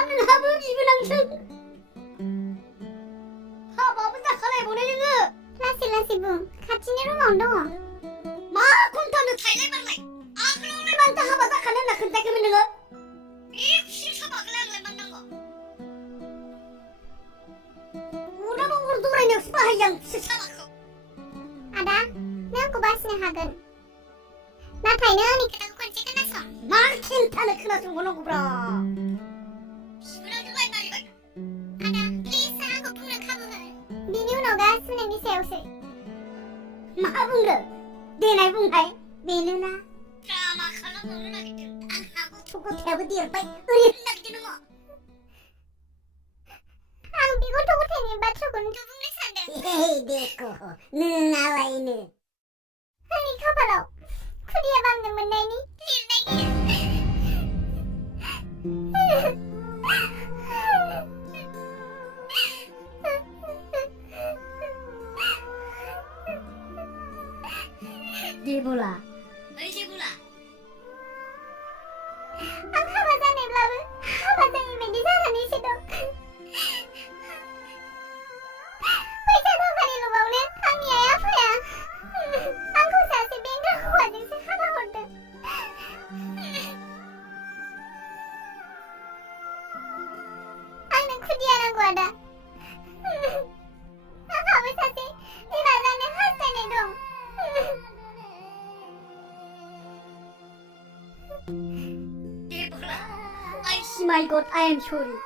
हाबो बिबोनांसो हाबाबो जाखालायबावनाय नोङो लासै लासै बुं खाथिनि रुमावनो दङ मा घन्टानो थाइलाय मारलाय आगोलावलाय मानोथो हाबा जाखानो होनना खोन्थायाखैमोन नोङो बे खुसि साबाखौलाय आंलाय मा नांगौ अराबो अर जरायनायावसो बाहायो आं खुसि साबाखौ आदा नों आंखौ बासिनो हागोन नाथाय नों आंनि खोथाखौ खनसे खोनासं मा खिन्थानो खोनासंबावनांगौब्रा बिबोनांजों लाय मारिबाय आदा प्लिज आंखौ बुंनो खाबु हो बिनि उनाव गासिबो नोंनि सायावसो मा बुंनो देनाय बुंनाय बेनोना ड्रामा खालामबावनो नागिरदों आंहा गथ' गथायाबो देरबाय ओरै होननो नागिरदों नोङो आं बे गथ' गथायनि बाथ्राखौनोथ' बुंनो सानदों हे देखो नोंनालायनो आंनि खाफालाव खुदिया बामनो मोननायनि लिरनाय गैया देबला ओइ देबला आं हाबा जानायब्लाबो हाबा जायै बायदि जानानैसो दं फैसा थाखानि लबावनो आंनि आइ आफाया आंखौ सासे बेंग्रा हौवाजोंसो हाबा हरदों आंनो खुदिया नांगौ आदा आंहाबो सासे बिमा जानो हास्थायनाय दं देबला I see my God I am sorry